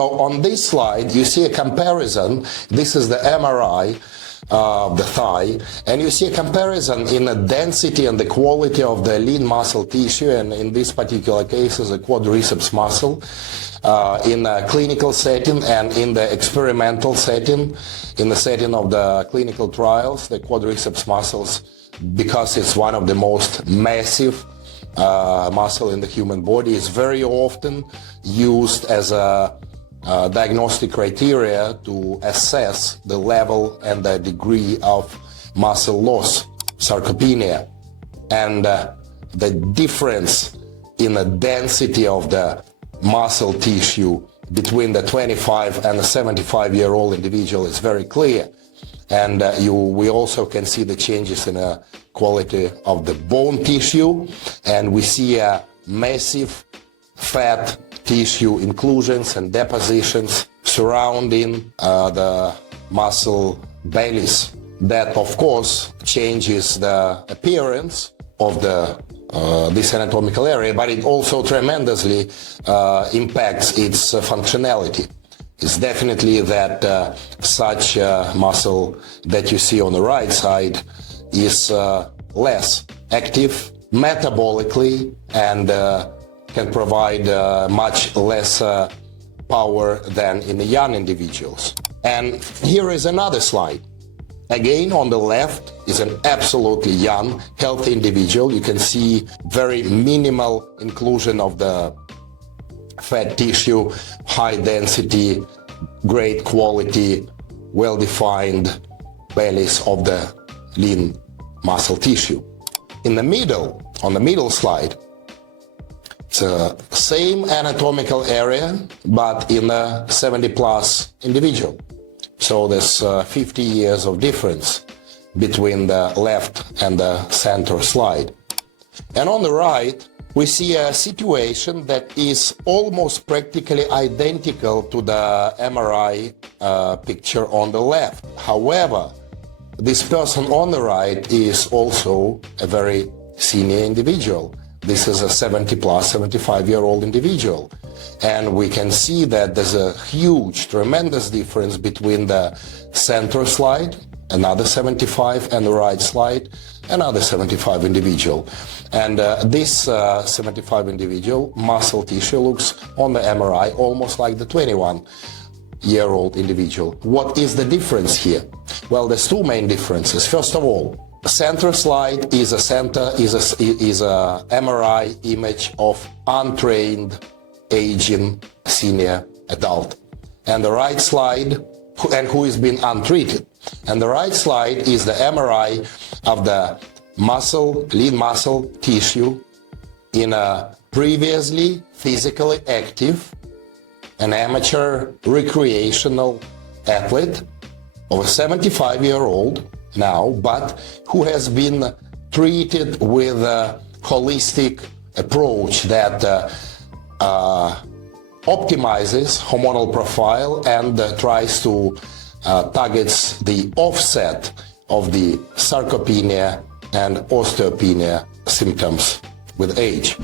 So on this slide, you see a comparison. This is the MRI of the thigh, and you see a comparison in the density and the quality of the lean muscle tissue, and in this particular case is a quadriceps muscle, in a clinical setting and in the experimental setting. In the setting of the clinical trials, the quadriceps muscles, because it's one of the most massive muscle in the human body, is very often used as a diagnostic criteria to assess the level and the degree of muscle loss, sarcopenia. And the difference in the density of the muscle tissue between the 25 and the 75-year-old individual is very clear. And we also can see the changes in the quality of the bone tissue, and we see a massive fat tissue inclusions and depositions surrounding the muscle bellies. That, of course, changes the appearance of this anatomical area, but it also tremendously impacts its functionality. It's definitely that such muscle that you see on the right side is less active metabolically and can provide much less power than in the young individuals. And here is another slide. Again, on the left is an absolutely young, healthy individual. You can see very minimal inclusion of the fat tissue, high density, great quality, well-defined bellies of the lean muscle tissue. In the middle, on the middle slide, it's the same anatomical area, but in a 70-plus individual. So there's 50 years of difference between the left and the center slide. And on the right, we see a situation that is almost practically identical to the MRI picture on the left. However, this person on the right is also a very senior individual. This is a 70-plus, 75-year-old individual. And we can see that there's a huge, tremendous difference between the center slide, another 75, and the right slide, another 75 individual. And this 75 individual muscle tissue looks on the MRI almost like the 21-year-old individual. What is the difference here? Well, there's two main differences. First of all, the center slide is a MRI image of untrained, aging senior adult, and the right slide, and who is being untreated. And the right slide is the MRI of the muscle, lean muscle tissue in a previously physically active, an amateur recreational athlete of a 75-year-old now, but who has been treated with a holistic approach that optimizes hormonal profile and tries to targets the offset of the sarcopenia and osteopenia symptoms with age.